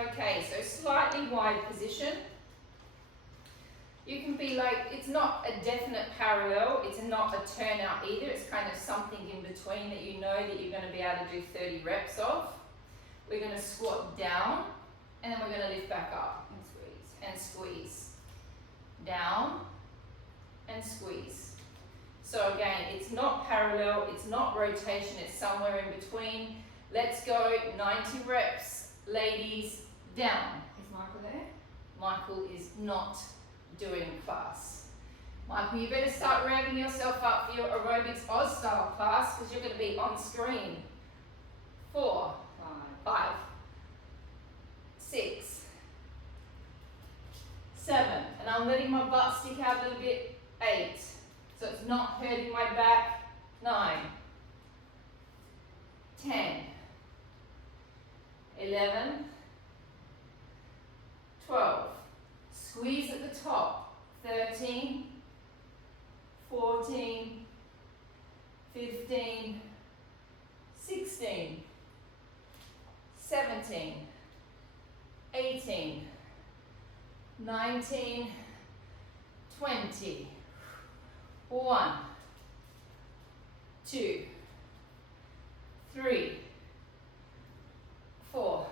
Okay, so slightly wide position. You can be like, it's not a definite parallel, it's not a turnout either, it's kind of something in between that you know that you're going to be able to do 30 reps of. We're going to squat down, and then we're going to lift back up and squeeze, and squeeze. Down, and squeeze. So again, it's not parallel, it's not rotation, it's somewhere in between. Let's go, 90 reps, ladies, down. Is Michael there? Michael is not doing class. Michael, you better start revving yourself up for your aerobics Oz style class because you're going to be on screen. 4, 5, 6, 7, and I'm letting my butt stick out a little bit. 8, so it's not hurting my back. 9, 10, 11, 12. Squeeze at the top. 13, 14, 15, 16, 17, 18, 19, 20. 1, 2, 3, 4,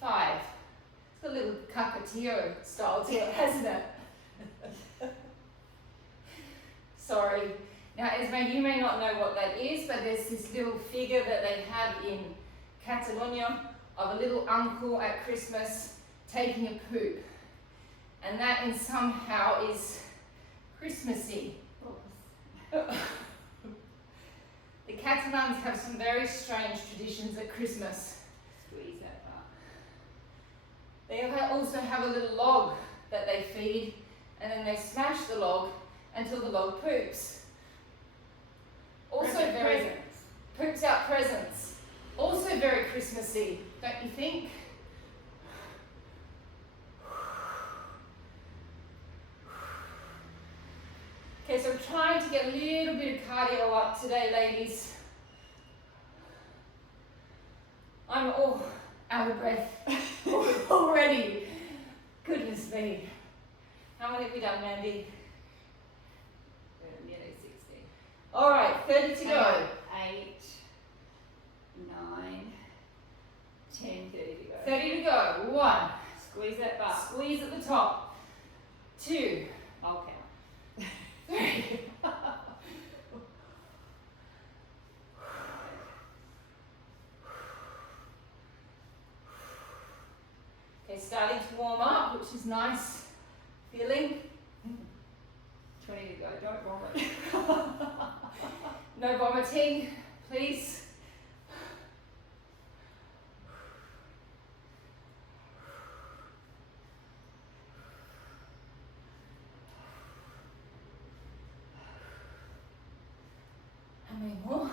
5. It's a little cockatiel style to it, hasn't it? Sorry. Now, Esme, you may not know what that is, but there's this little figure that they have in Catalonia of a little uncle at Christmas taking a poop. And that in somehow is Christmassy. The Catalans have some very strange traditions at Christmas. Squeeze that part. They also have a little log that they feed, and then they smash the log until the log poops. Also very poops out presents. Also very Christmassy, don't you think? Okay, so we're trying to get a little bit of cardio up today, ladies. I'm all out of breath already. Goodness me. How many have we done, Mandy? Nearly 60. All right, 30 to go. 8, 9, 10, 30 to go. 30 to go. 1. Squeeze that butt. Squeeze at the top. 2. I'll count. 3. Okay, starting to warm up, which is nice feeling. 20 to go, don't vomit. No vomiting, please. How many more?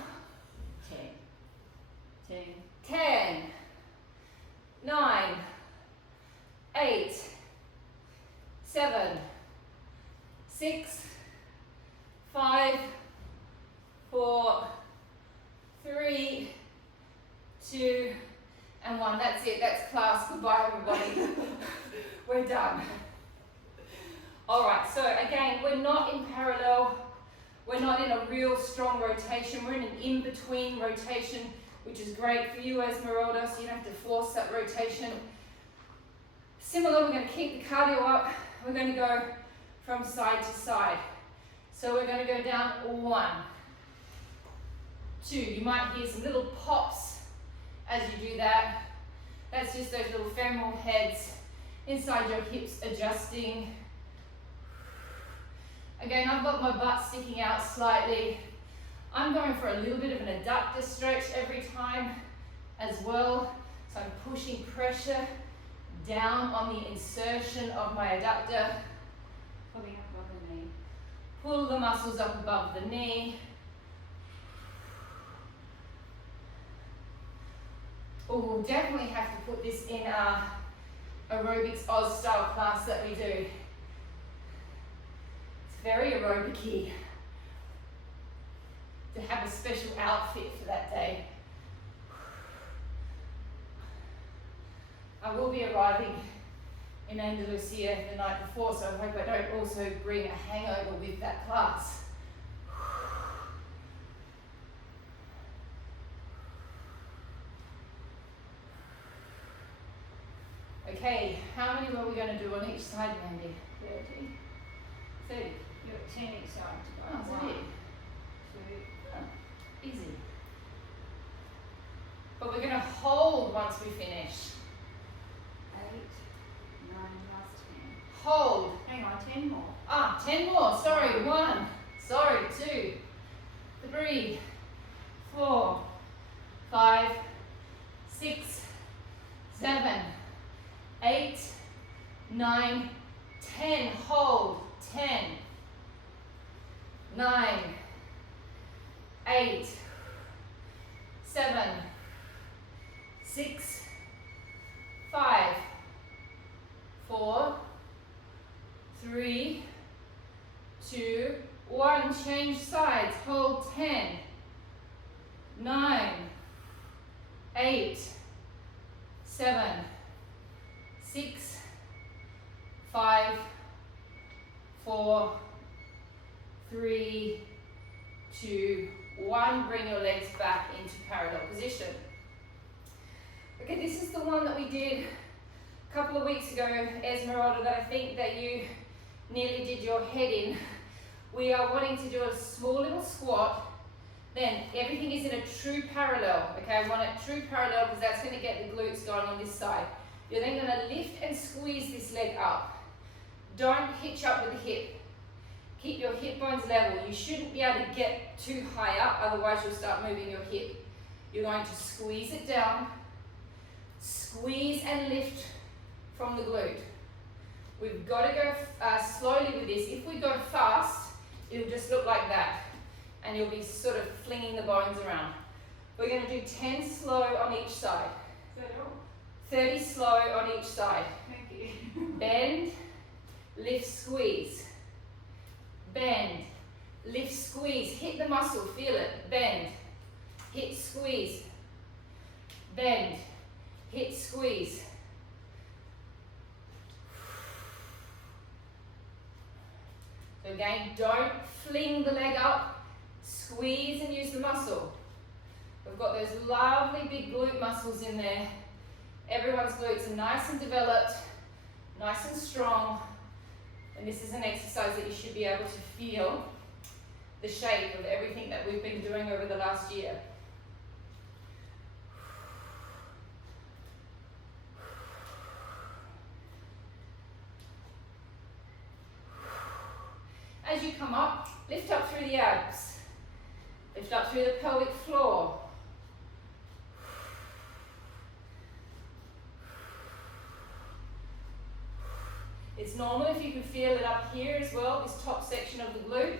10, 9, 8, 7, 6, 5, 4, 3, 2, and 1. That's it. That's class. Goodbye, everybody. We're done. All right. So again, we're not in parallel. We're not in a real strong rotation. We're in an in-between rotation, which is great for you, Esmeralda, so you don't have to force that rotation. Similar, we're going to keep the cardio up. We're going to go from side to side. So we're going to go down 1, 2. You might hear some little pops as you do that. That's just those little femoral heads inside your hips adjusting. Again, I've got my butt sticking out slightly. I'm going for a little bit of an adductor stretch every time as well. So I'm pushing pressure down on the insertion of my adductor. Pulling up above the knee. Pull the muscles up above the knee. Oh, we'll definitely have to put this in our aerobics Oz style class that we do. It's very aerobic-y to have a special outfit for that day. I will be arriving in Andalusia the night before, so I hope I don't also bring a hangover with that class. Okay, how many are we going to do on each side, Mandy? 30. 30. You're at 10 each side. Oh, is that it? 2. Oh, easy. But we're going to hold once we finish. 8, 9, last 10. Hold. Hang on, 10 more. Ah, 10 more. Sorry, 1. Sorry, 2. 3. 4. 5. 6. 7. 8. 9. 10. Hold. 10. 9. 8. 7. 6. 5. 4. 3. 2. 1. Change sides. Hold 10. 9. 8. 7. 6. 5. 4. 3. 2. 1. Bring your legs back into parallel position. Okay, this is the one that we did a couple of weeks ago, Esmeralda, that I think that you nearly did your head in. We are wanting to do a small little squat. Then everything is in a true parallel. Okay, I want it true parallel because that's going to get the glutes going on this side. You're then going to lift and squeeze this leg up. Don't hitch up with the hip. Keep your hip bones level. You shouldn't be able to get too high up, otherwise you'll start moving your hip. You're going to squeeze it down. Squeeze and lift from the glute. We've got to go slowly with this. If we go fast, it'll just look like that. And you'll be sort of flinging the bones around. We're going to do 10 slow on each side. 30 slow on each side. Thank you. Bend, lift, squeeze. Bend, lift, squeeze. Hit the muscle, feel it. Bend, hit, squeeze. Bend, hit, squeeze. So again, don't fling the leg up. Squeeze and use the muscle. We've got those lovely big glute muscles in there. Everyone's glutes are nice and developed, nice and strong. And this is an exercise that you should be able to feel the shape of everything that we've been doing over the last year. As you come up, lift up through the abs. Lift up through the pelvic floor. It's normal if you can feel it up here as well, this top section of the glute.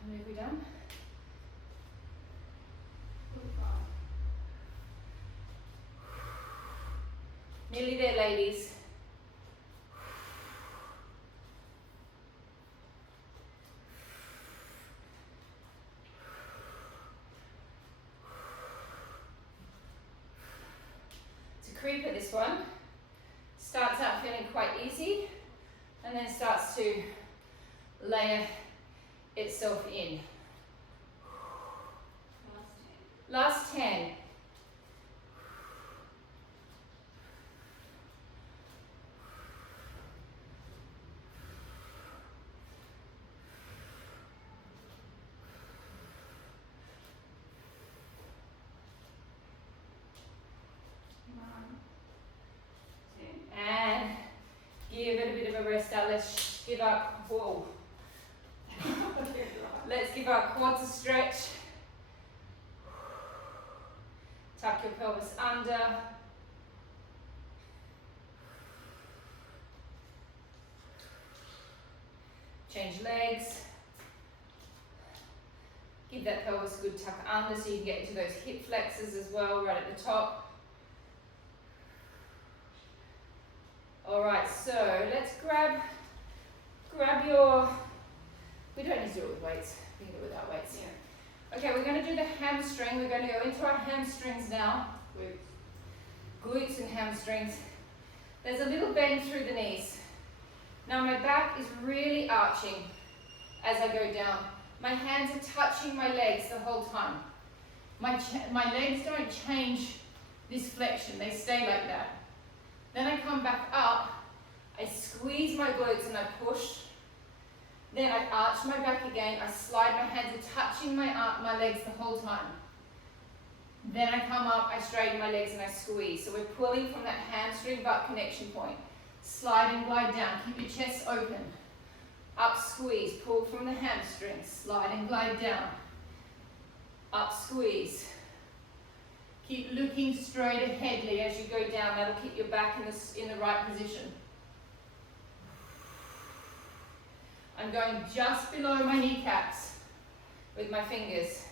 How many have we done? 45. Nearly there, ladies. It's a creeper, this one. Starts out feeling quite easy and then starts to layer itself in. Last 10. And give it a bit of a rest out. Let's give our, whoa. Let's give our quads a stretch. Tuck your pelvis under. Change legs. Give that pelvis a good tuck under so you can get into those hip flexors as well, right at the top. Alright, so let's grab your, we don't need to do it with weights, we can do it without weights. Yeah. Okay, we're going to do the hamstring. We're going to go into our hamstrings now. Glutes and hamstrings. There's a little bend through the knees. Now my back is really arching as I go down. My hands are touching my legs the whole time. My legs don't change this flexion, they stay like that. Then I come back up, I squeeze my glutes and I push. Then I arch my back again, I slide, my hands are touching my legs the whole time. Then I come up, I straighten my legs and I squeeze. So we're pulling from that hamstring butt connection point. Slide and glide down, keep your chest open. Up, squeeze, pull from the hamstring, slide and glide down. Up, squeeze. Keep looking straight ahead as you go down. That'll keep your back in the right position. I'm going just below my kneecaps with my fingers.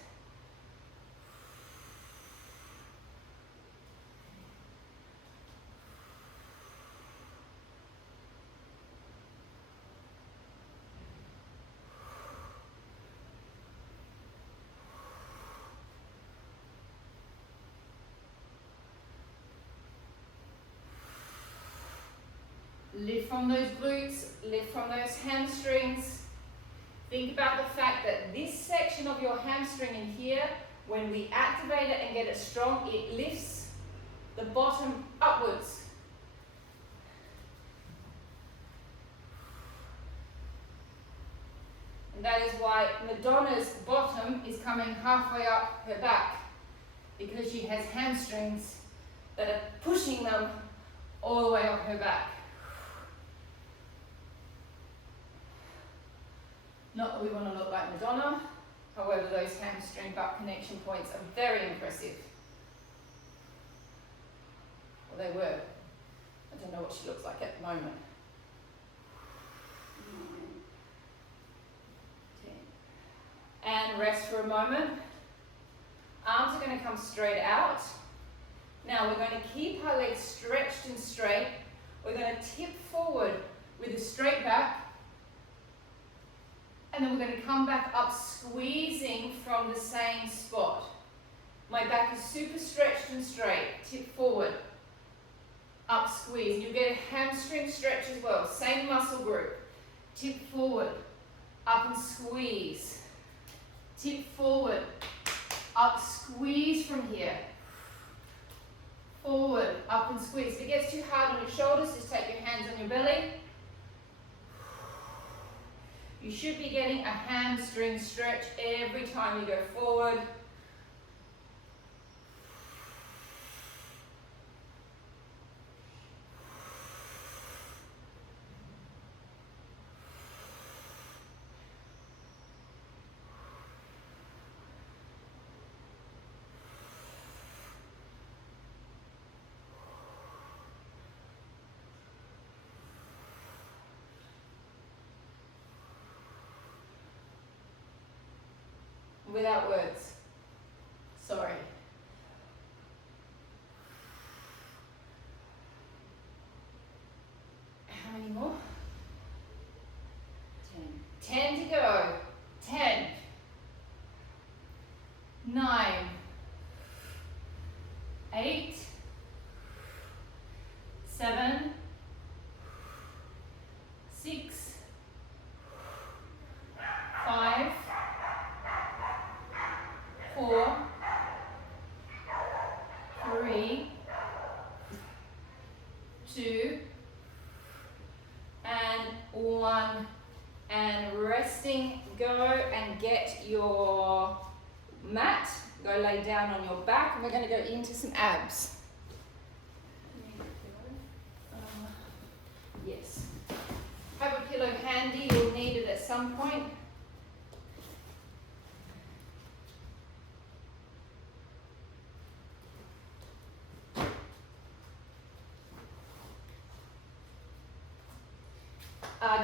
Lift from those glutes, lift from those hamstrings. Think about the fact that this section of your hamstring in here, when we activate it and get it strong, it lifts the bottom upwards. And that is why Madonna's bottom is coming halfway up her back, because she has hamstrings that are pushing them all the way up her back. Not that we want to look like Madonna, however those hamstring butt connection points are very impressive. Well, they were. I don't know what she looks like at the moment. 10. And rest for a moment. Arms are going to come straight out. Now we're going to keep our legs stretched and straight. We're going to tip forward with a straight back. And then we're going to come back up, squeezing from the same spot. My back is super stretched and straight. Tip forward, up, squeeze. And you'll get a hamstring stretch as well. Same muscle group. Tip forward, up and squeeze. Tip forward, up, squeeze from here. Forward, up and squeeze. If it gets too hard on your shoulders, just take your hands on your belly. You should be getting a hamstring stretch every time you go forward. Without words. Sorry. How many more? 10. 10 to go. 10. 9. 8. 7. 6. 5. 4, 3, 2, and 1, and resting. Go and get your mat. Go lay down on your back, and we're going to go into some abs. Yes. Have a pillow handy. You'll need it at some point.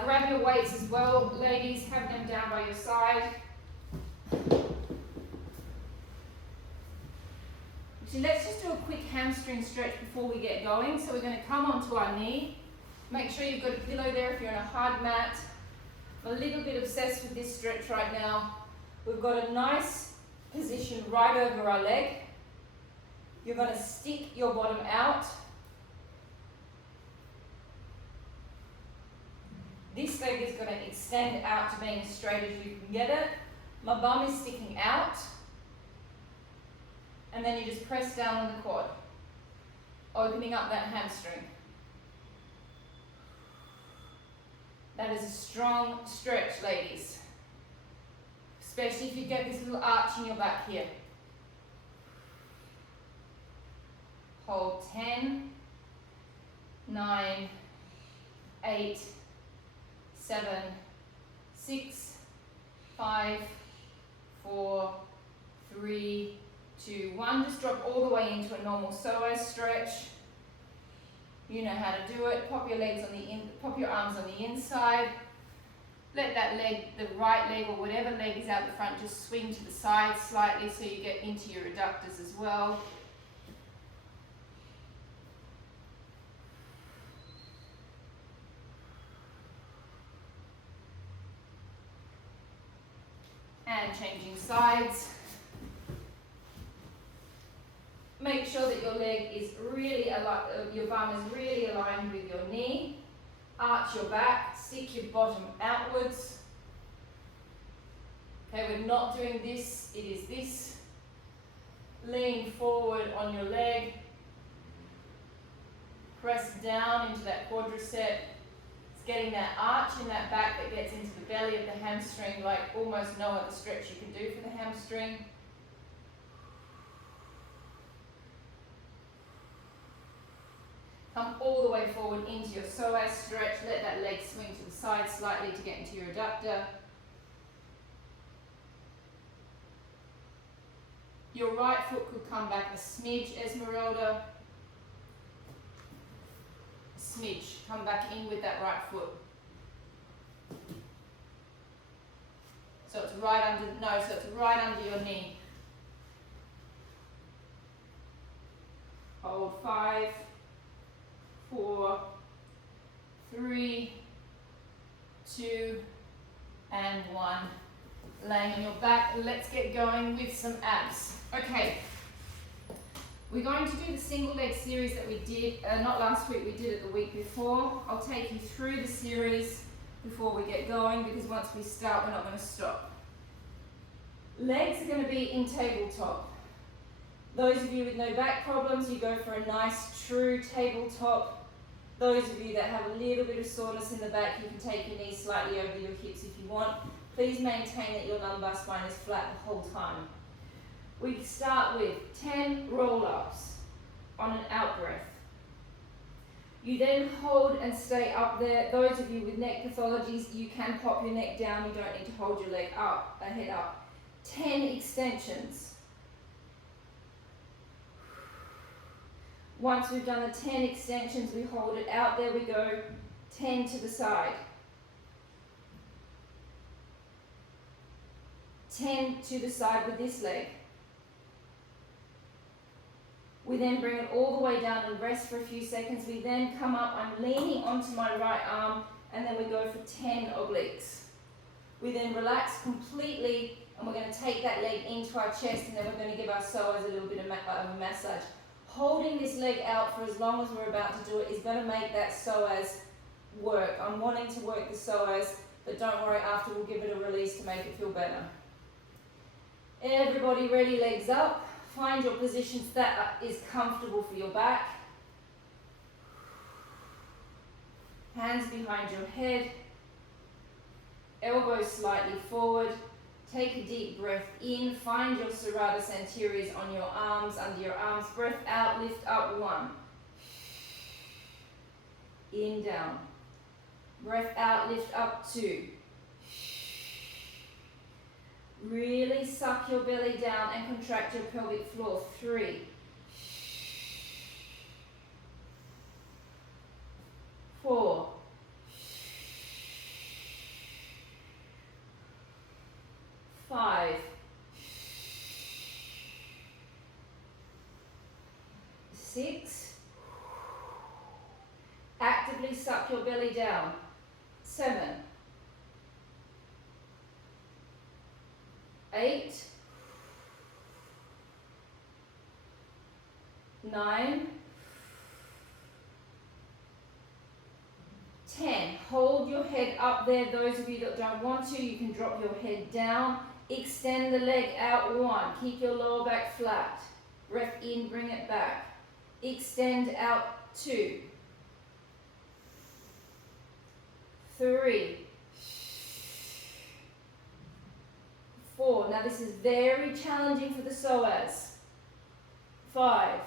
Grab your weights as well, ladies. Have them down by your side. Actually, let's just do a quick hamstring stretch before we get going. So we're going to come onto our knee. Make sure you've got a pillow there if you're on a hard mat. I'm a little bit obsessed with this stretch right now. We've got a nice position right over our leg. You're going to stick your bottom out. This leg is going to extend out to being as straight as you can get it. My bum is sticking out. And then you just press down on the quad, opening up that hamstring. That is a strong stretch, ladies. Especially if you get this little arch in your back here. Hold 10, 9, 8, 7, 6, 5, 4, 3, 2, 1. Just drop all the way into a normal psoas stretch. You know how to do it. Pop your legs on the pop your arms on the inside. Let that leg, the right leg or whatever leg is out the front, just swing to the side slightly so you get into your adductors as well. And changing sides. Make sure that your leg is really your bum is really aligned with your knee. Arch your back, stick your bottom outwards. Okay, we're not doing this, it is this. Lean forward on your leg. Press down into that quadricep. It's getting that arch in that back that gets into the belly of the hamstring like almost no other stretch you can do for the hamstring. Come all the way forward into your psoas stretch. Let that leg swing to the side slightly to get into your adductor. Your right foot could come back a smidge, Esmeralda. A smidge. Come back in with that right foot. So it's right under, no, so it's right under your knee. Hold 5, 4, 3, 2, and 1. Laying on your back. Let's get going with some abs. Okay, we're going to do the single leg series that we did, not last week, we did it the week before. I'll take you through the series before we get going because once we start, we're not going to stop. Legs are going to be in tabletop. Those of you with no back problems, you go for a nice true tabletop. Those of you that have a little bit of soreness in the back, you can take your knees slightly over your hips if you want. Please maintain that your lumbar spine is flat the whole time. We start with 10 roll-ups on an out breath. You then hold and stay up there. Those of you with neck pathologies, you can pop your neck down. You don't need to hold your leg up, head up. 10 extensions. Once we've done the 10 extensions, we hold it out. There we go. 10 to the side. 10 to the side with this leg. We then bring it all the way down and rest for a few seconds. We then come up, I'm leaning onto my right arm, and then we go for 10 obliques. We then relax completely, and we're going to take that leg into our chest, and then we're going to give our psoas a little bit of a massage. Holding this leg out for as long as we're about to do it is going to make that psoas work. I'm wanting to work the psoas, but don't worry, after we'll give it a release to make it feel better. Everybody ready, legs up. Find your positions that is comfortable for your back. Hands behind your head. Elbows slightly forward. Take a deep breath in. Find your serratus anteriors on your arms, under your arms. Breath out, lift up, 1. In, down. Breath out, lift up, 2. Really suck your belly down and contract your pelvic floor, 3. 4. 5. 6. Actively suck your belly down. 7. 8. 9. 10. Hold your head up there. Those of you that don't want to, you can drop your head down. Extend the leg out. 1. Keep your lower back flat. Breath in, bring it back. Extend out. 2. 3. 4. Now this is very challenging for the psoas. 5.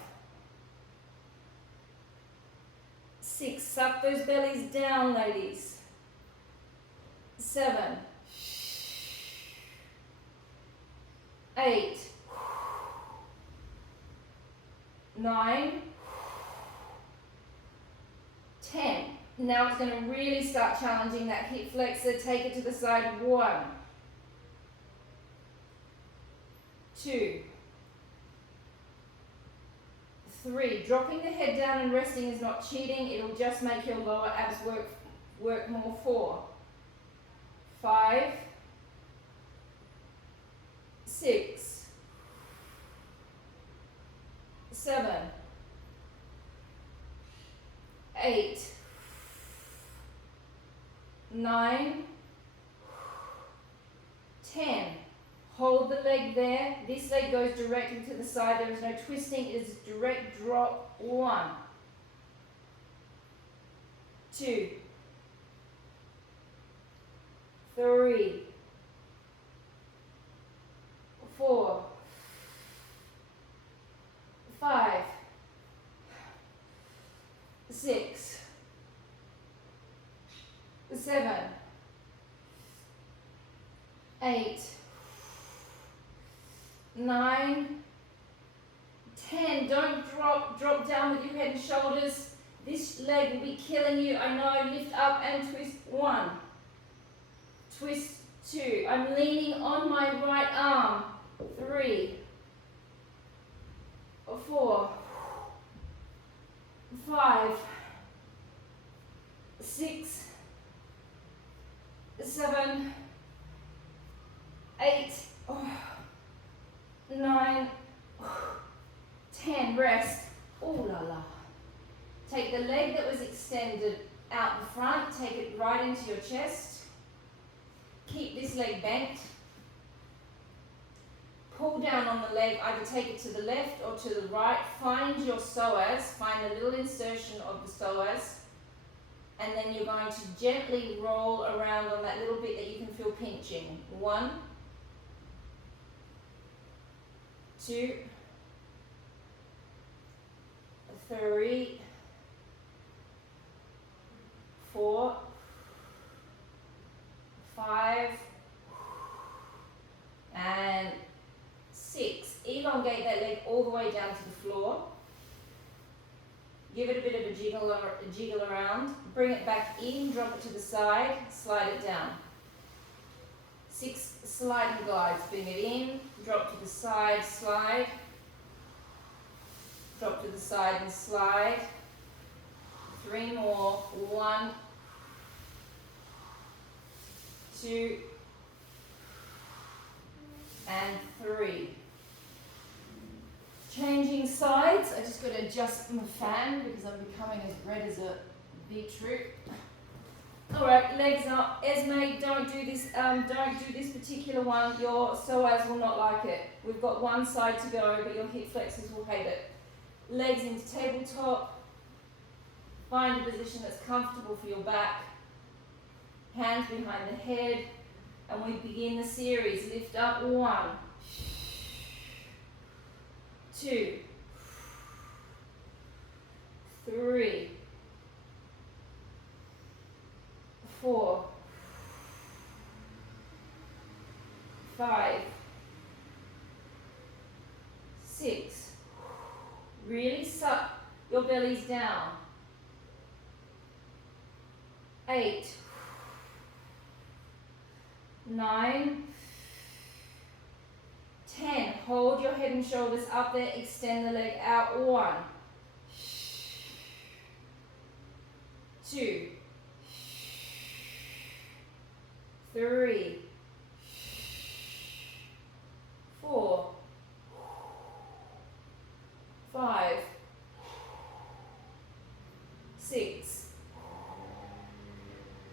6. Suck those bellies down, ladies. 7. 8. 9. 10. Now it's going to really start challenging that hip flexor. Take it to the side. 1. 2. 3. Dropping the head down and resting is not cheating. It'll just make your lower abs work more. 4. 5. 6. 7. 8. 9. 10. Hold the leg there. This leg goes directly to the side. There is no twisting. It is a direct drop. 1. 2. 3. 4. 5. 6. 7. 8. 9. 10. Don't drop down with your head and shoulders. This leg will be killing you. I know. Lift up and twist. 1. Twist. 2. I'm leaning on my right arm. 3. 4. 5. 6. 7. 8. 9. 10. Rest. Ooh la la. Take the leg that was extended out the front. Take it right into your chest. Keep this leg bent. Pull down on the leg. Either take it to the left or to the right. Find your psoas. Find a little insertion of the psoas. And then you're going to gently roll around on that little bit that you can feel pinching. 1. 2. 3. 4. 5. And 6. Elongate that leg all the way down to the floor. Give it a bit of a jiggle around. Bring it back in, drop it to the side, slide it down. 6 sliding glides. Bring it in, drop to the side, slide. Drop to the side and slide. 3 more. 1. 2. And 3. Changing sides. I just got to adjust my fan because I'm becoming as red as a beetroot. All right, legs up. Esme, don't do this. Don't do this particular one. Your psoas will not like it. We've got one side to go, but your hip flexors will hate it. Legs into tabletop. Find a position that's comfortable for your back. Hands behind the head, and we begin the series. Lift up. 1. 2. 3. 4. 5. 6. Really suck your bellies down. 8. 9. 10. Hold your head and shoulders up there. Extend the leg out. 1. 2, 3, 4, 5, 6,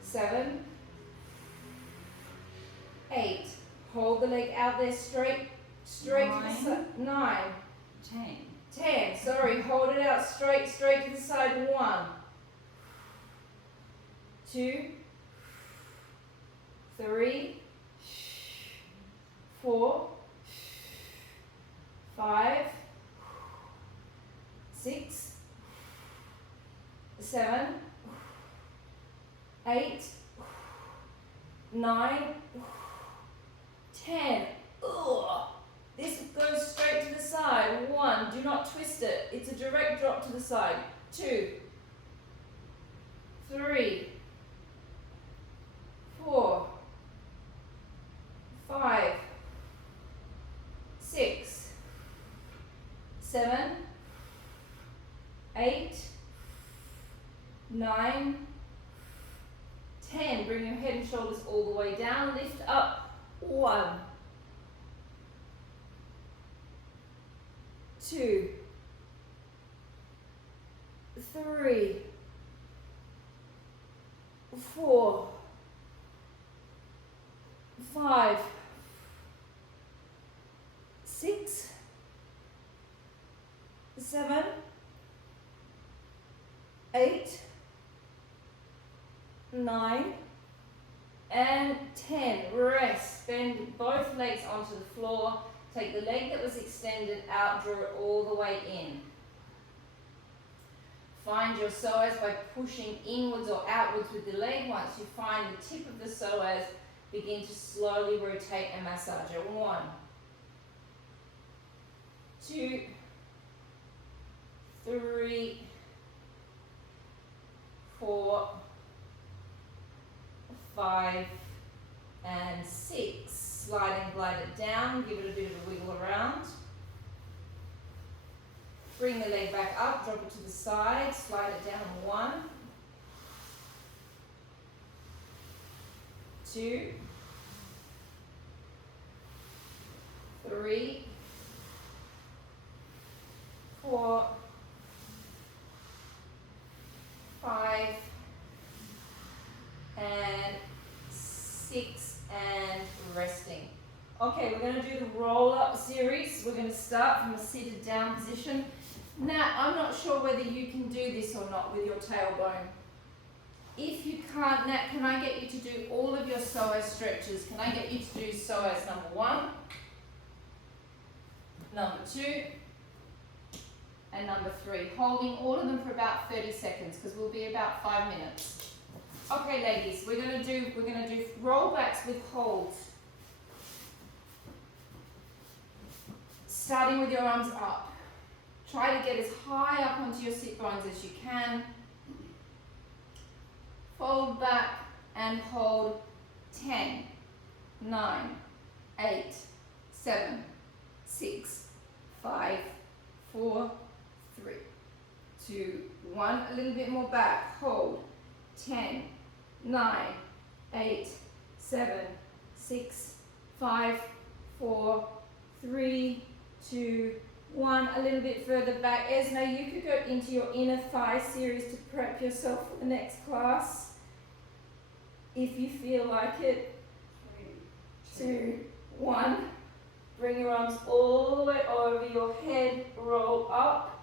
7, 8. Hold the leg out there straight to the side. 9, 10. Sorry, hold it out straight to the side. 1, 2, 3, 4, 5, 6, 7, 8, 9, 10. Ugh. This goes straight to the side. 1, do not twist it. It's a direct drop to the side. 2, 3, 4, 5, 6, 7, 8, 9, 10. Bring your head and shoulders all the way down. Lift up. 1, 2, 3, 4, 5, 6, 7, 8, 9, and 10. Rest. Bend both legs onto the floor. Take the leg that was extended out, draw it all the way in. Find your psoas by pushing inwards or outwards with the leg. Once you find the tip of the psoas, begin to slowly rotate and massage it. 1, 2, 3, 4, 5, and 6. Slide and glide it down, give it a bit of a wiggle around. Bring the leg back up, drop it to the side, slide it down. 1, 2, 3, 4, 5, and 6, and resting. Okay, we're going to do the roll up series. We're going to start from a seated down position. Now, I'm not sure whether you can do this or not with your tailbone. If you can't, Nat, can I get you to do all of your psoas stretches? Can I get you to do psoas number 1, number 2, and number 3, holding all of them for about 30 seconds because we'll be about 5 minutes. Okay, ladies, we're gonna do rollbacks with holds. Starting with your arms up. Try to get as high up onto your sit bones as you can. Fold back and hold 10, 9, 8, 7, 6, 5, 4, 3, 2, 1. A little bit more back. Hold. 10, 9, 8, 7, 6, 5, 4, 3, 2, 1. A little bit further back. Esna, you could go into your inner thigh series to prep yourself for the next class. If you feel like it. 2, 1. Bring your arms all the way over your head. Roll up.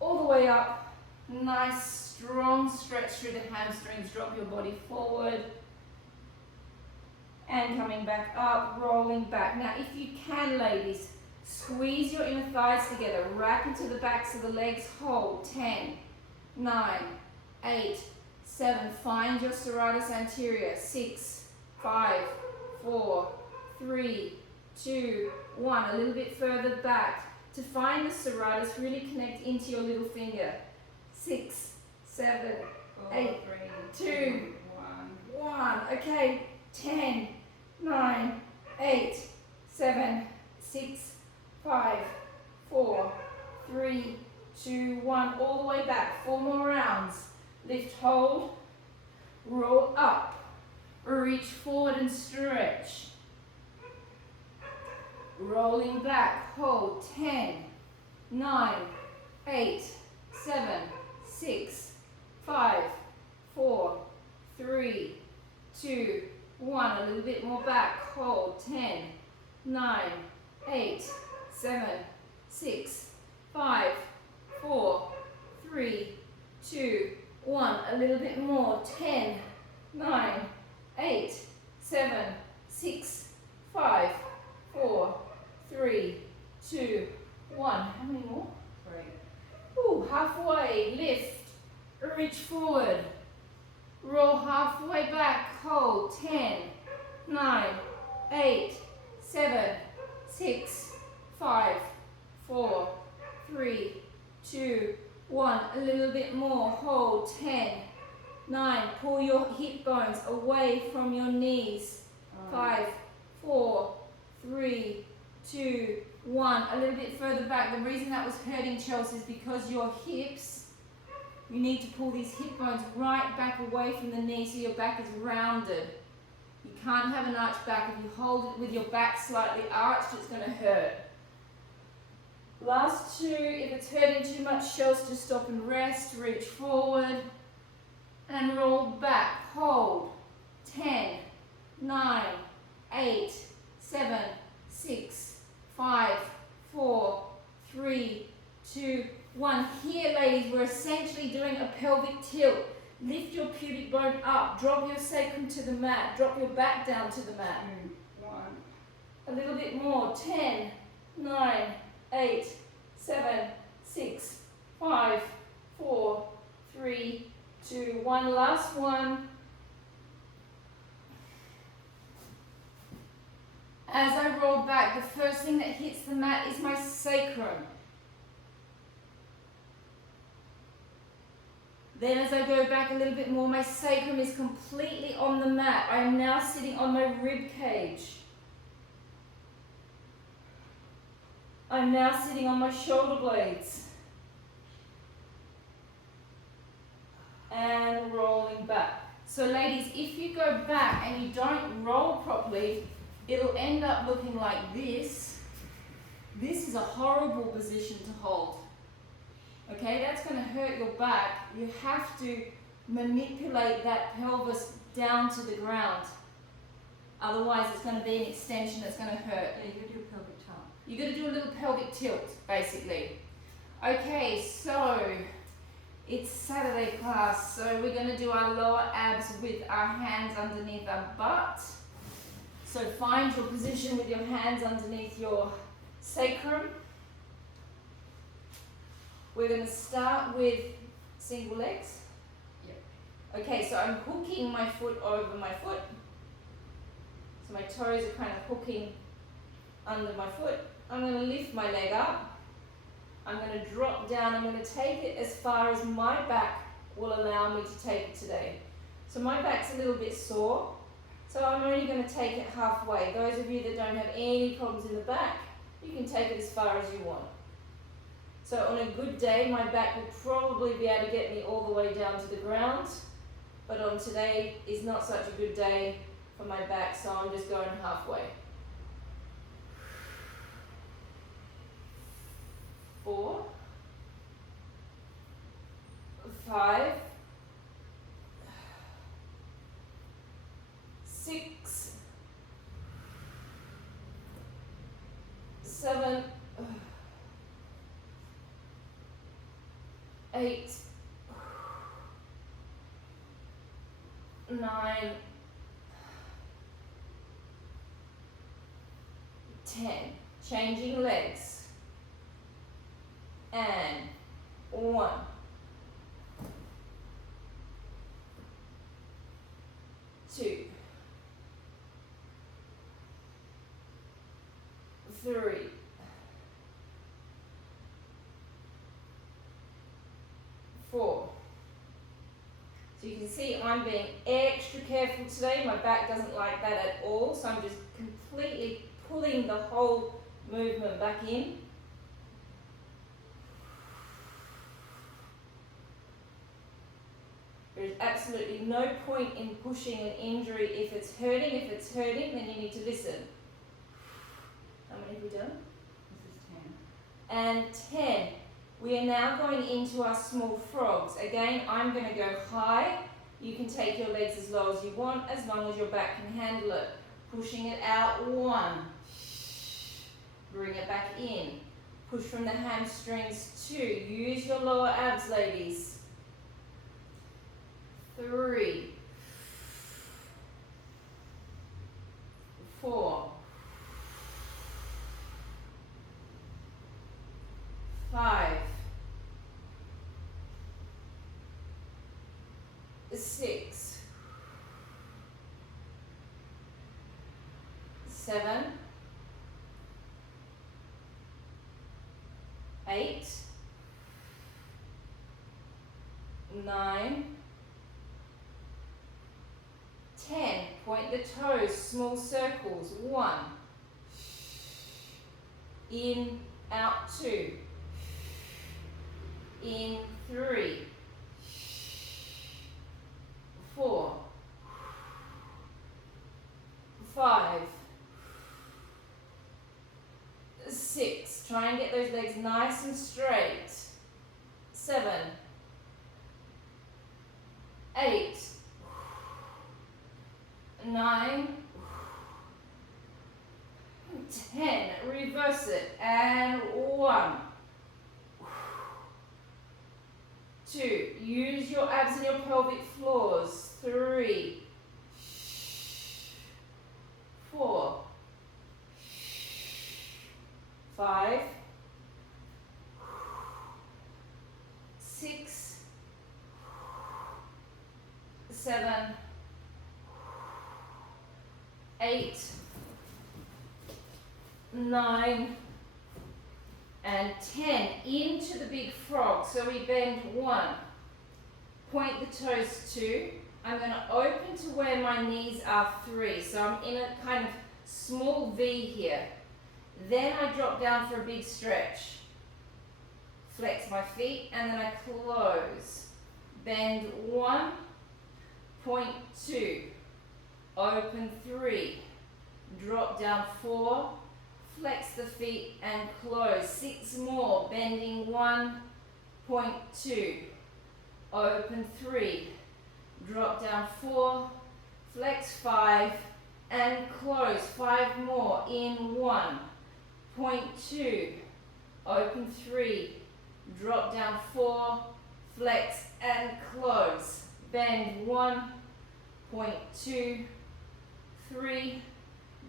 All the way up. Nice strong stretch through the hamstrings. Drop your body forward. And coming back up, rolling back. Now if you can, ladies, squeeze your inner thighs together. Rack into the backs of the legs. Hold. 10, 9, 8, 7. Find your serratus anterior. 6, 5, 4, 3, 2, 1. A little bit further back. To find the serratus, really connect into your little finger. 6, 7, 8, 2, 1. Okay, 10, 9, 8, 7, 6, 5, 4, 3, 2, 1. All the way back. 4 more rounds. Lift, hold, roll up, reach forward and stretch. Rolling back, hold, 10, 9, 8, 7, 6, 5, 4, 3, 2, 1. A little bit more back, hold, 10, 9, 8, 7, 6, 5, 4, 3, 2, 1. A little bit more, 10, 9, 8, 7, 6, 5, 4, 3, 2, 1. How many more? 3. Ooh, halfway, lift, reach forward, roll halfway back, hold, 10, 9, 8, 7, 6, 5, 4, 3, 2, 1. A little bit more, hold, 10, 9. Pull your hip bones away from your knees, 5, 4, 3, 2, 1. A little bit further back. The reason that was hurting, Chelsea, is because your hips, you need to pull these hip bones right back away from the knee so your back is rounded. You can't have an arched back. If you hold it with your back slightly arched, it's going to hurt. Last two, if it's hurting too much, Chelsea, just stop and rest, reach forward and roll back. Hold, 10, 9, 8, 7, 6, 5, 4, 3, 2, 1. Here, ladies, we're essentially doing a pelvic tilt. Lift your pubic bone up, drop your sacrum to the mat, drop your back down to the mat. 1. A little bit more, 10, 9, 8, 7, 6, 5, 4, 3, 2, 1. Last one. As I roll back, the first thing that hits the mat is my sacrum. Then as I go back a little bit more, my sacrum is completely on the mat. I am now sitting on my rib cage. I'm now sitting on my shoulder blades. And rolling back. So ladies, if you go back and you don't roll properly, it'll end up looking like this. This is a horrible position to hold. Okay, that's going to hurt your back. You have to manipulate that pelvis down to the ground. Otherwise, it's going to be an extension that's going to hurt. Yeah, you do a pelvic tilt. You're going to do a little pelvic tilt, basically. Okay, so it's Saturday class, so we're going to do our lower abs with our hands underneath our butt. So find your position with your hands underneath your sacrum. We're going to start with single legs. Yep. Okay, so I'm hooking my foot over my foot. So my toes are kind of hooking under my foot. I'm going to lift my leg up. I'm going to drop down. I'm going to take it as far as my back will allow me to take it today. So my back's a little bit sore. So I'm only going to take it halfway. Those of you that don't have any problems in the back, you can take it as far as you want. So on a good day, my back will probably be able to get me all the way down to the ground. But on today is not such a good day for my back, so I'm just going halfway. 4, 5, 6, 7, 8, 9, 10. Changing legs. And 1. 2. 3. 4. So you can see I'm being extra careful today. My back doesn't like that at all, so I'm just completely pulling the whole movement back in. There's absolutely no point in pushing an injury if it's hurting. If it's hurting, then you need to listen. How many have we done? This is 10. And 10. We are now going into our small frogs. Again, I'm going to go high. You can take your legs as low as you want, as long as your back can handle it. Pushing it out, 1. Bring it back in. Push from the hamstrings, 2. Use your lower abs, ladies. 3. 4. 5. 6. 7. 8. 9. 10. Point the toes, small circles. 1. In, out, 2. In, 3. 4. 5. 6. Try and get those legs nice and straight. 7. 8. 9. 10. Reverse it. And 1. 2. Use your abs and your pelvic floors. 3. 4. 5. 6. 7. 8. 9. And 10. Into the big frog. So we bend 1. Point the toes 2. I'm going to open to where my knees are 3. So I'm in a kind of small V here. Then I drop down for a big stretch. Flex my feet and then I close. Bend 1. Point 2. Open 3. Drop down 4. Flex the feet and close. 6 more. Bending 1. Point 2. Open 3. Drop down 4. Flex 5 and close. 5 more. In 1. Point 2. Open 3. Drop down 4. Flex and close. Bend 1. Point 2. 3.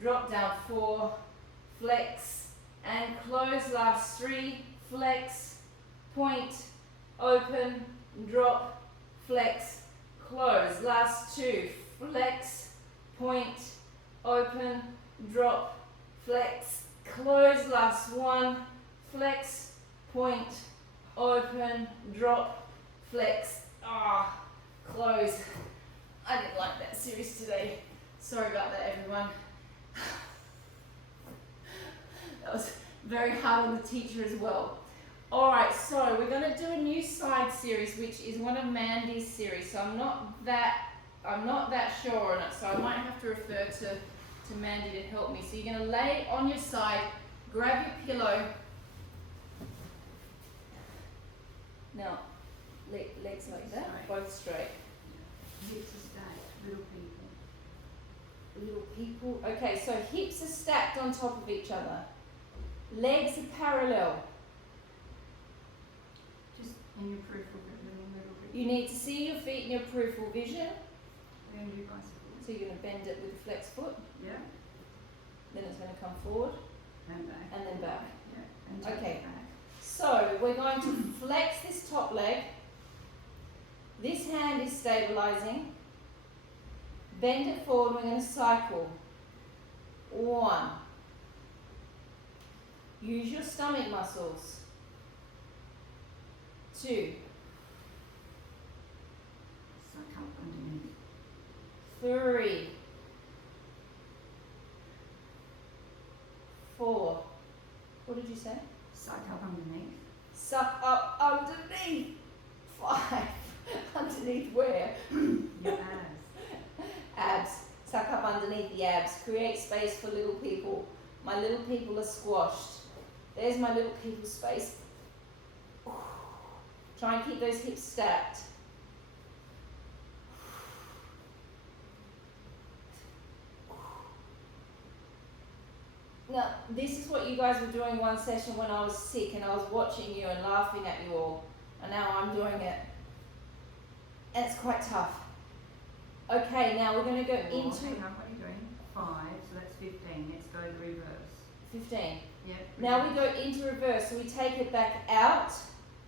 Drop down 4. Flex and close. Last 3. Flex. Point. Open. Drop. Flex. Close. Last 2. Flex. Point. Open. Drop. Flex. Close. Last 1. Flex. Point. Open. Drop. Flex. Close. I didn't like that series today. Sorry about that, everyone. That was very hard on the teacher as well. Alright, so we're going to do a new side series, which is one of Mandy's series. So I'm not that sure on it, so I might have to refer to Mandy to help me. So you're going to lay on your side, grab your pillow. Now, legs like that, Straight. both straight. Hips are stacked, little people. Little people. Okay, so hips are stacked on top of each other. Legs are parallel. Just in your peripheral vision, little bit. You need to see your feet in your peripheral vision. We're going to do bicycle. So you're going to bend it with a flex foot. Yeah. Then it's going to come forward And back. and then back. Yeah. And take Okay. it back. So we're going to flex this top leg. This hand is stabilizing. Bend it forward. We're going to cycle. 1. Use your stomach muscles. 2. Suck up underneath. 3. 4. What did you say? Suck up underneath. Suck up underneath. 5. Underneath where? create space for little people. My little people are squashed. There's my little people space. Try and keep those hips stacked. Now, this is what you guys were doing one session when I was sick and I was watching you and laughing at you all. And now I'm doing it. And it's quite tough. Okay, now we're going to go into... Hang on, what are you doing? 5, so that's 15. Let's go the reverse. 15. Yep. Now we go into reverse, so we take it back out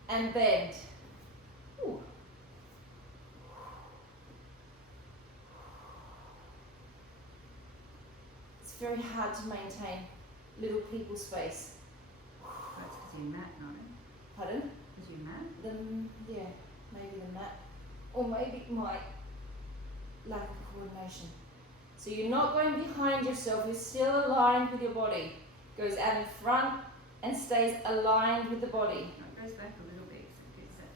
and bend. Ooh. It's very hard to maintain little people space. That's because you're mat, no? Pardon? Because you're mat? Yeah, maybe the mat. Or maybe my lack of coordination. So you're not going behind yourself, you're still aligned with your body. Goes out in front and stays aligned with the body. It goes back a little bit so it gets that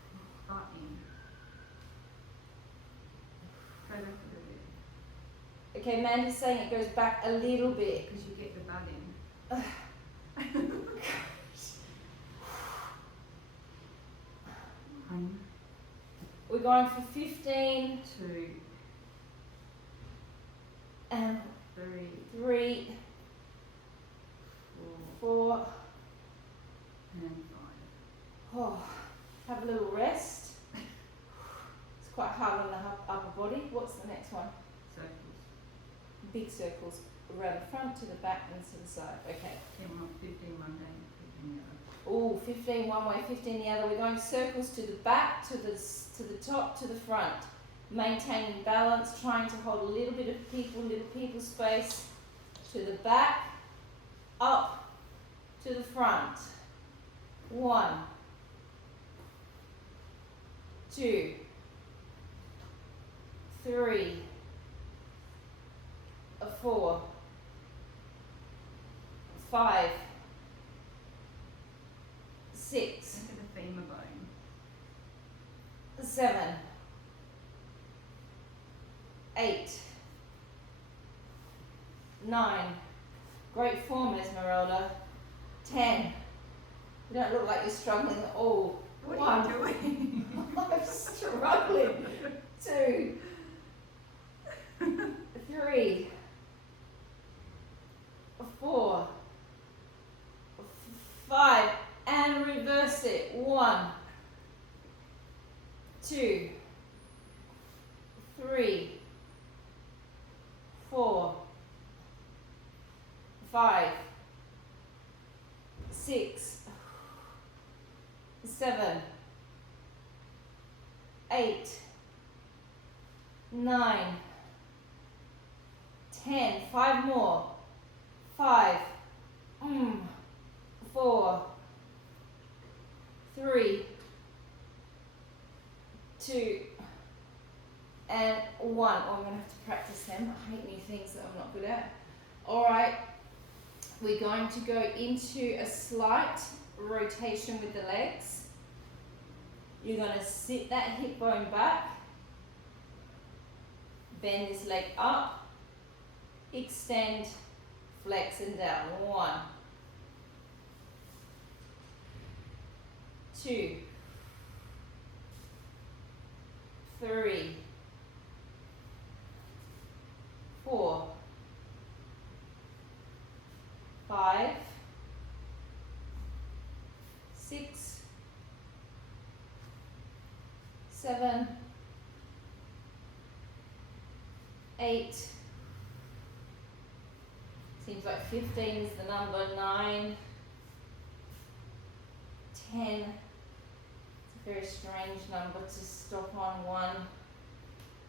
butt in. Go back a little bit. Okay, Mandy's saying it goes back a little bit. Because you get the butt in. We're going for 15, 2, and 3, 3, 4, 4. and 5. Oh, have a little rest. It's quite hard on the upper body. What's the next one? Circles. Big circles around the front, to the back, and to the side. Okay. 15 one day, 15 the other. Oh, 15 one way, 15 the other. We're going circles to the back, to the top, to the front. Maintaining balance, trying to hold a little bit of little people space. To the back, up, to the front. 1, 2, 3, 4, 5, 6, Look at the femur bone. 7, 8, 9. Great form, Esmeralda. 10. You don't look like you're struggling at all. What 1. are you doing? I'm struggling. 2, 3, 4, 5, and reverse it. 1, 2, 3, 4, 5, 6, 7, 8, 9, 10. 5 more. 5, 4, 3, 2, and 1. Oh, I'm going to have to practice them. I hate new things that I'm not good at. Alright, we're going to go into a slight rotation with the legs. You're going to sit that hip bone back, bend this leg up, extend, flex and down. 1, 2, 3, 4, 5, 6, 7, 8. Seems like 15 is the number. 9, 10. It's a very strange number to stop on. 1,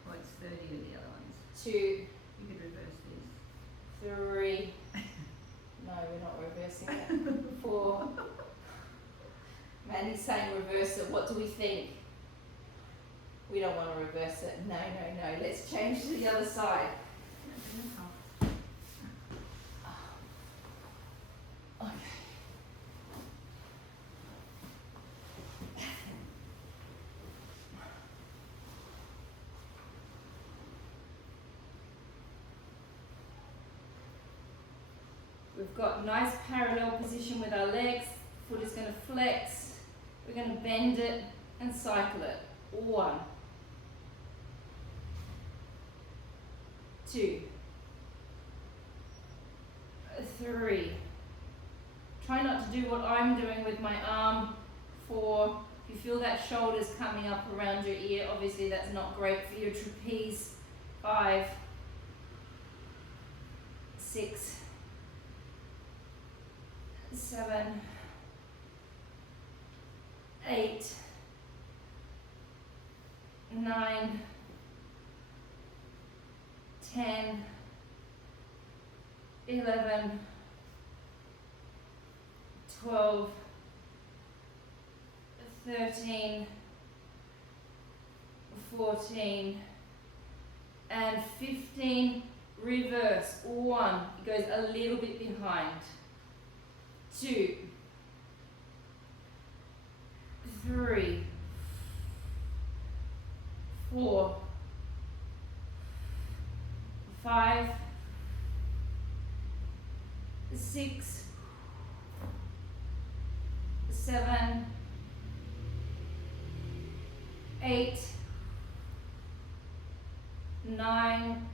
Well, it's 30 of the other ones. 2, You could reverse this. 3. No, we're not reversing it. 4. Mandy's saying reverse it. What do we think? We don't want to reverse it. No, no, no. Let's change to the other side. Okay. We've got nice parallel position with our legs. Foot is going to flex. We're going to bend it and cycle it. 1, 2, 3. Try not to do what I'm doing with my arm. 4. If you feel that shoulder's coming up around your ear, obviously that's not great for your trapeze. 5, 6, 7, 8, 9, 10, 11, 12, 13, 14, and 15. Reverse. 1. It goes a little bit behind. 2, 3, 4, 5, 6, 7, 8, 9,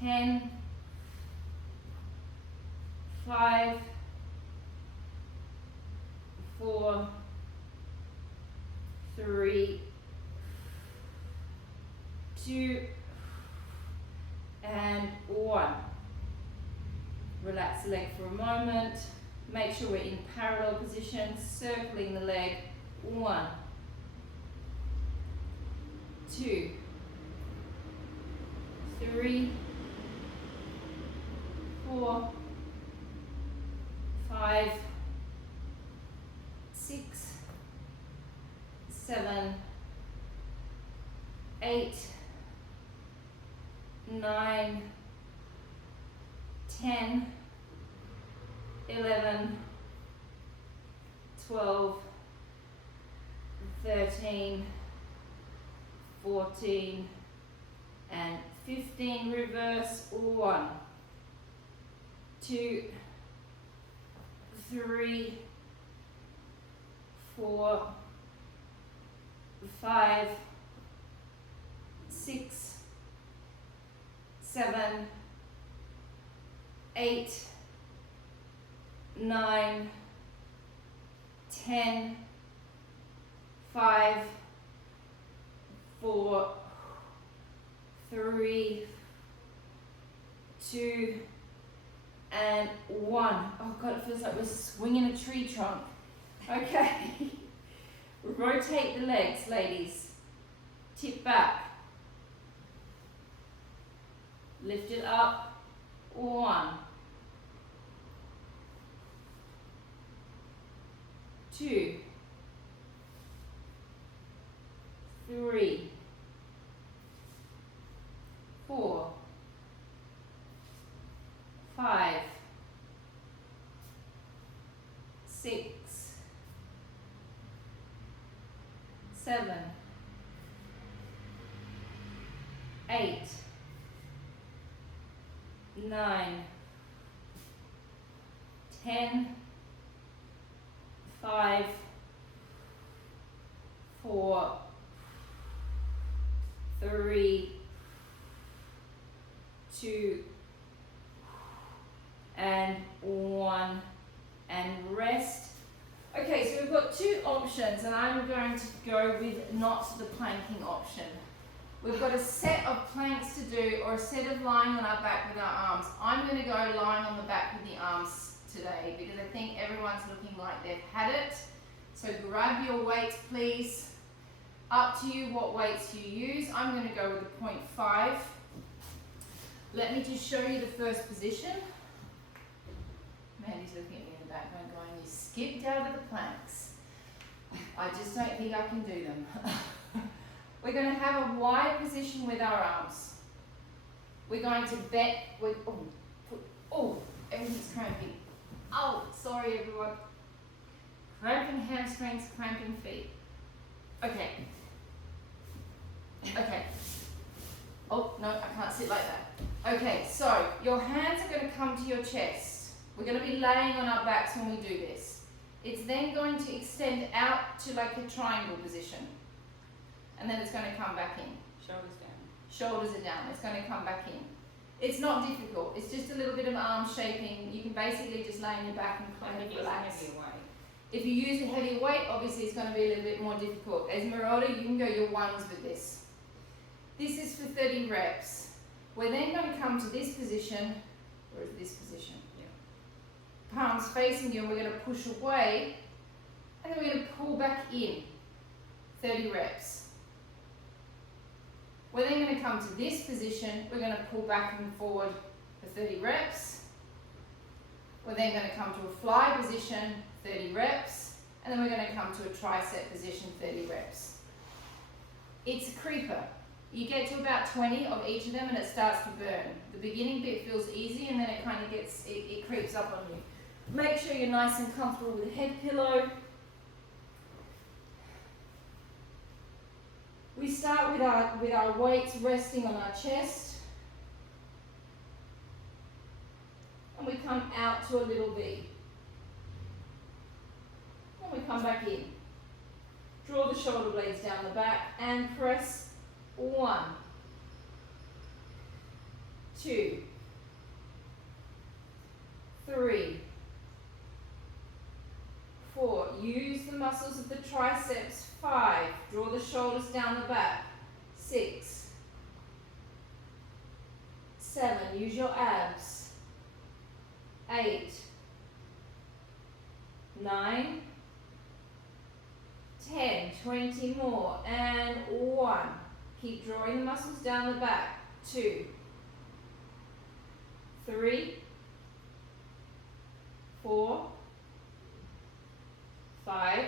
10, 5, 4, 3, 2, and 1. Relax the leg for a moment. Make sure we're in parallel position, circling the leg. 1, 2, 3, 4, 5, 6, 7, 8, 9, 10, 11, 12, 13, 14, and 15. Reverse. 1, 2, 3, 4, 5, 6, 7, 8, 9, 10, 5, 4, 3, 2, and 1. Oh God, it feels like we're swinging a tree trunk. Okay. Rotate the legs, ladies. Tip back. Lift it up. 1, 2, 3, 4, 5, 6, 7, 8, 9, 10, 5, 4, 3, 2, and 1, and rest. Okay, so we've got 2 options, and I'm going to go with not the planking option. We've got a set of planks to do, or a set of lying on our back with our arms. I'm going to go lying on the back with the arms today, because I think everyone's looking like they've had it. So grab your weights, please. Up to you what weights you use. I'm going to go with a 0.5. Let me just show you the first position. Mandy's looking at me in the back going, you skipped out of the planks. I just don't think I can do them. We're going to have a wide position with our arms. We're going to bend with, everything's cramping. Oh, sorry everyone. Cramping hamstrings, cramping feet. Okay. Okay. Oh, no, I can't sit like that. Okay, so your hands are going to come to your chest. We're going to be laying on our backs when we do this. It's then going to extend out to like a triangle position. And then it's going to come back in. Shoulders down. Shoulders are down. It's going to come back in. It's not difficult. It's just a little bit of arm shaping. You can basically just lay on your back and kind of relax. If you use a heavier weight, obviously it's going to be a little bit more difficult. Esmeralda, you can go your ones with this. This is for 30 reps. We're then going to come to this position, or is this position? Yeah. Palms facing you, and we're going to push away, and then we're going to pull back in, 30 reps. We're then going to come to this position, we're going to pull back and forward for 30 reps. We're then going to come to a fly position, 30 reps, and then we're going to come to a tricep position, 30 reps. It's a creeper. You get to about 20 of each of them and it starts to burn. The beginning bit feels easy and then it kind of gets, it creeps up on you. Make sure you're nice and comfortable with a head pillow. We start with our weights resting on our chest. And we come out to a little V. And we come back in. Draw the shoulder blades down the back and press 1, 2, 3, 4. Use the muscles of the triceps. 5. Draw the shoulders down the back. 6, 7. Use your abs. 8, 9, 10. 20 more. And 1. Keep drawing the muscles down the back. 2, 3, 4, 5,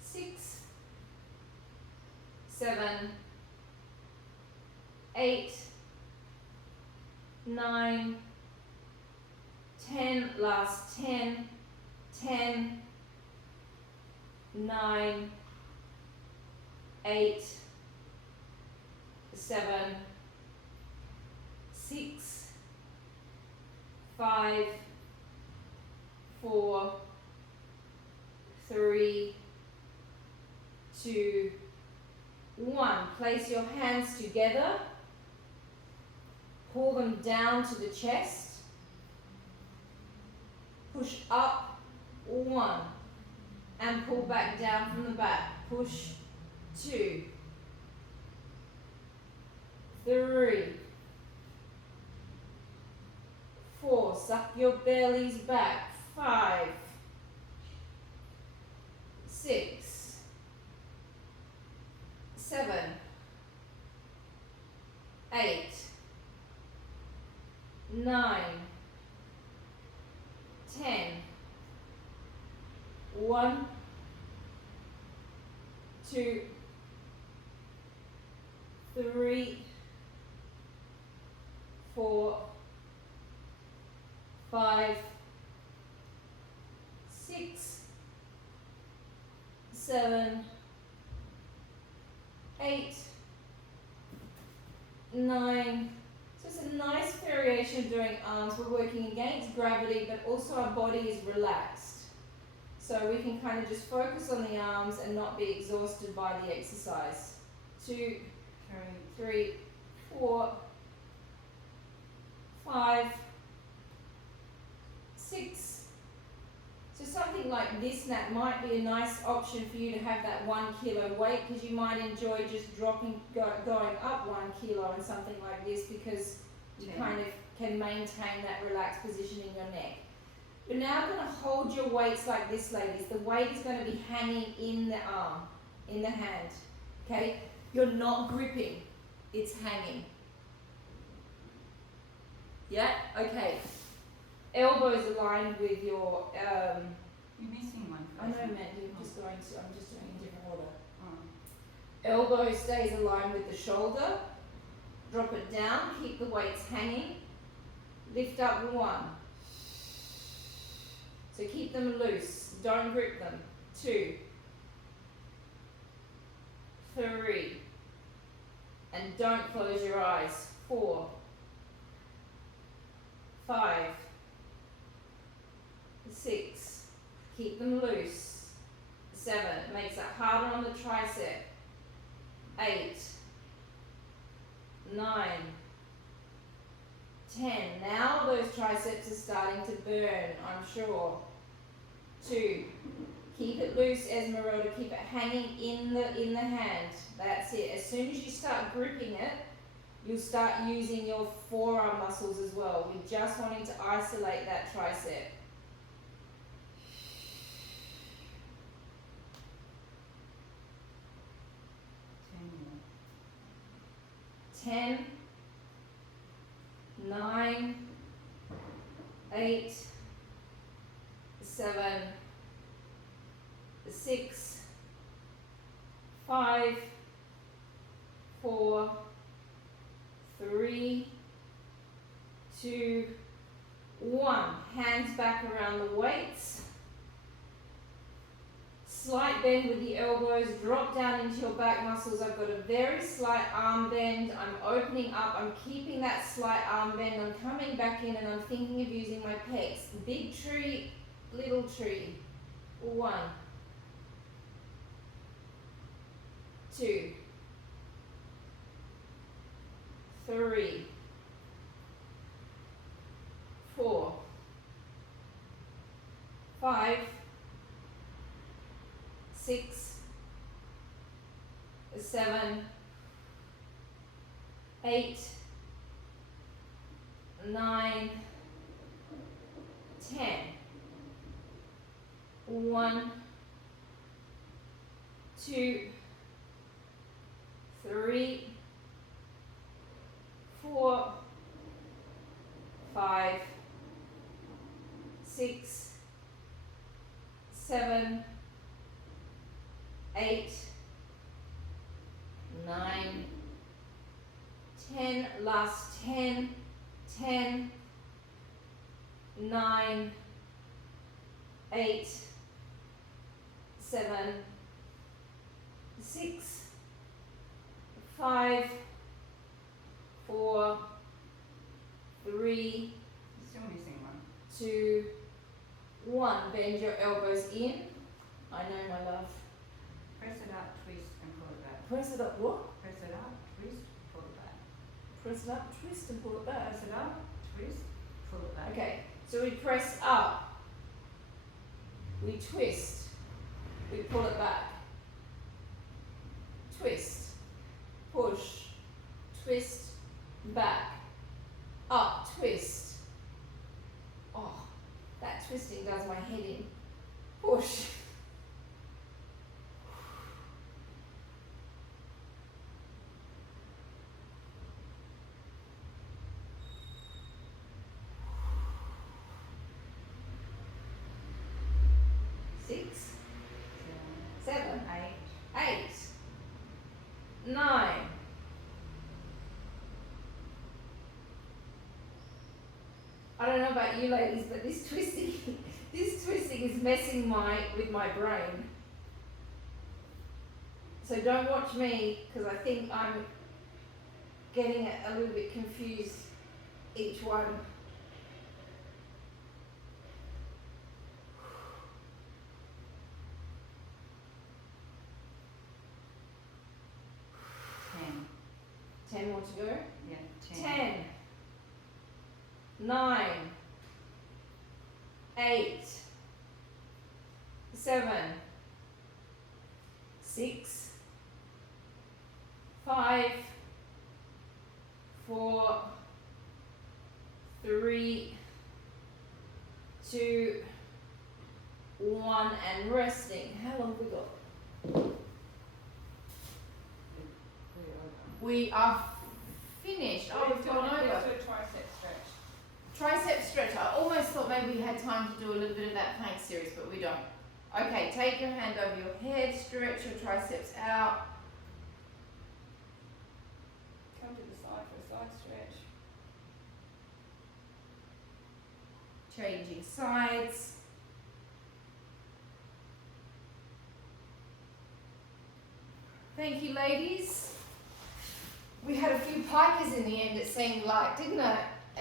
6, 7, 8, 9, 10. Last 10, 10, 9, 8, 7, 6, 5, 4, 3, 2, 1. Place your hands together. Pull them down to the chest. Push up. 1. And pull back down from the back. Push. 2, 3, 4. Suck your bellies back. 5, 6, 7, 8, 9, 10. 1, 2, 3, 4, 5, 6, 7, 8, 9. So it's a nice variation of doing arms. We're working against gravity, but also our body is relaxed. So we can kind of just focus on the arms and not be exhausted by the exercise. 2, 3, 4, 5, 6. So something like this, Nat, might be a nice option for you to have that 1 kilo weight, because you might enjoy just going up 1 kilo and something like this, because you kind of can maintain that relaxed position in your neck. You're now going to hold your weights like this, ladies. The weight is going to be hanging in the arm, in the hand. Okay? You're not gripping. It's hanging. Yeah? Okay. Elbows aligned with your... You're missing one. I know, Mandy. I'm just doing in different order. Elbow stays aligned with the shoulder. Drop it down. Keep the weights hanging. Lift up 1. So keep them loose. Don't grip them. 2, 3. And don't close your eyes. 4, 5, 6, keep them loose, 7, makes it harder on the tricep, 8, 9, 10, now those triceps are starting to burn, I'm sure, 2, keep it loose, Esmeralda, keep it hanging in the hand, that's it. As soon as you start gripping it, you'll start using your forearm muscles as well. We're just wanting to isolate that tricep. 10, 9, 8, 7, 6, 5, 4, 3, 2, 1. Hands back around the weights. Slight bend with the elbows, drop down into your back muscles. I've got a very slight arm bend. I'm opening up, I'm keeping that slight arm bend. I'm coming back in and I'm thinking of using my pecs. Big tree, little tree. 1, 2, 3, 4, 5, 6, 7, 8, 9, 10. 1, 2, 3, 4, 5, 6, 7, 8, 9, 10, last 10, 10, 9, 8, 7, 6, 5, 4, 3, Still missing one. 2, 1. Bend your elbows in. I know, my love. Press it up, twist, and pull it back. Press it up, what? Press it up, twist, pull it back. Press it up, twist and pull it back. Press it up, twist, pull it back. Okay, so we press up, we twist, we pull it back, twist, push, twist, back, up, twist. Oh, that twisting does my head in. Push. Six, 7, 8, 9. I don't know about you ladies, but this twisting, this twisting is messing with my brain. So don't watch me, because I think I'm getting it a little bit confused each one. Ten. 10 more to go. Yeah, 10, 9, 8, 7, 6, 5, 4, 3, 2, 1, and resting. How long have we got? We are finished. Oh, we've gone over. Let's do a tricep stretch. Tricep stretch. I almost thought maybe we had time to do a little bit of that plank series, but we don't. Okay, take your hand over your head, stretch your triceps out. Come to the side for a side stretch. Changing sides. Thank you, ladies. We had a few pikers in the end, it seemed like, didn't it?